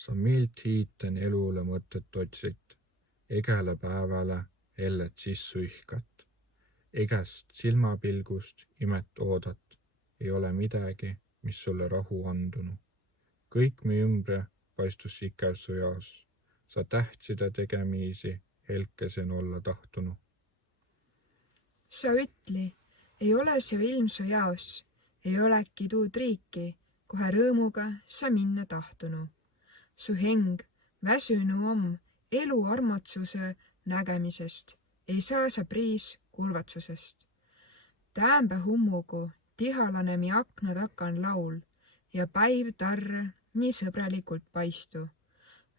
Sa milt hiiten elule mõtet otsit, egele päevale ellet sissu ihkat. Egäst silmapilgust imet oodat, ei ole midagi, mis sulle rahu andunu. Kõik mi ümbre paistus ikev su jaos. Sa tähtside tegemiisi helkesen olla tahtunu. Sa ütli, ei ole see ilm su jaos, ei oleki tuud riiki, kohe rõõmuga sa minna tahtunu. Su heng väsünu om elu armatsuse nägemisest, ei saa sa priis kurvatsusest. Täämbä hummugu tihalane mi akna takan laul ja päiv tarre nii sõbralikult paistu.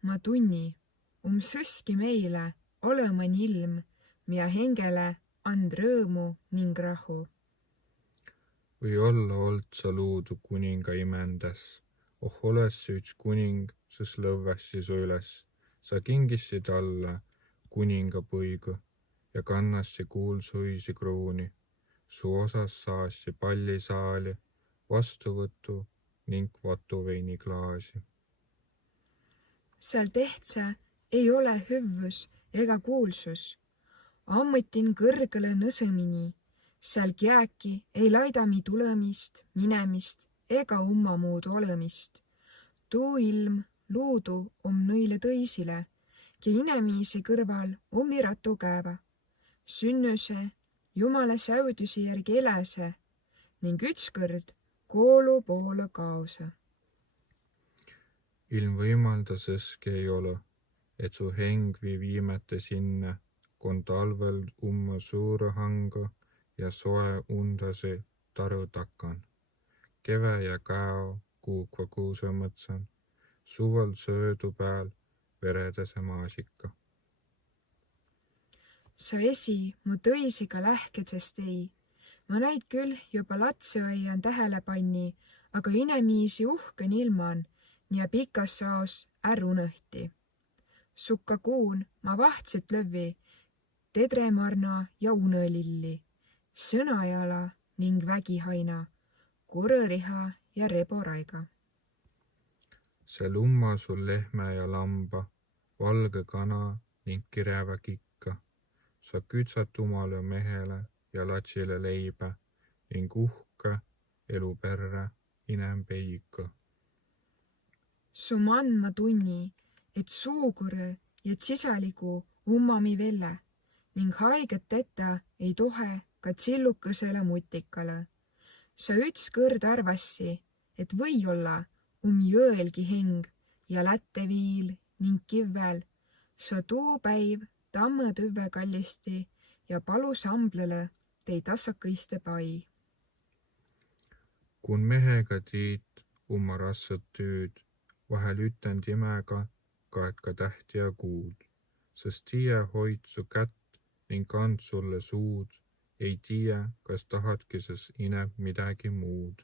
Ma tunni, sõski meile olõmani ilm, mia hengele and rõõmu ning rahu. Või olla old sa luudu kuninga imendes. Oles üks kuning, sõs lõvvässi su üles. Sa kingissi talle kuninga põigu ja kannassi kuulsuisi kruuni. Su osas saassi pallisaali, vastuvõtu ning vatuveini klaasi. Seal tehtsä ei ole hüvvus ega kuulsus. Ammutin kõrgele nõsõmini, seal kiäki ei laidami tulemist, minemist ega umma muud olõmist. Tuu ilm luudu nõile tõisile, ki inemiisi kõrval ratu käeva. Sünnüse, jumala säudüsi järgi eläse ning ütskõrd koolu poole kaose. Ilm võimalda sõski ei ole, et su heng viimete sinna, kon talvel umma suure hanga ja soe undase taru takan. Keve ja käo kuukva kuuse mõtsan, suvel söödu peal veredese maasika. Sa esi mu tõisiga lähketsest ei. Ma näid küll juba latsõaian tähele panni, aga inemiisi uhken ilman ja pikas saos unõhti. Sukka kuun ma vahtsit lövi, tedremarna ja unelilli, sõnajala ning vägihaina, kurõriha ja reboraiga. See lumma sul lehme ja lamba, valge kana ning kireva kikka. Sa kütsat umale mehele ja latsile leiba ning uhke elu perre inem peika. Su man ma tunni, et suukure ja sisaligu ummami velle ning haiget tetta ei tohe ka tsillukesele mutikale. Sa ütskõrd arvassi, et või olla jõelgi heng ja lätteviil ning kivvel. Sa tuu päiv tamme tüve kallisti ja palus amblele tei tassakõiste pai. Kun mehega tiit umma rassat tüüd, vahel üten timega kaet ka tähti ja kuud, sest tiie hoid su kätt ning kand sulle suud, ei tiie, kas tahatki ses ine midagi muud.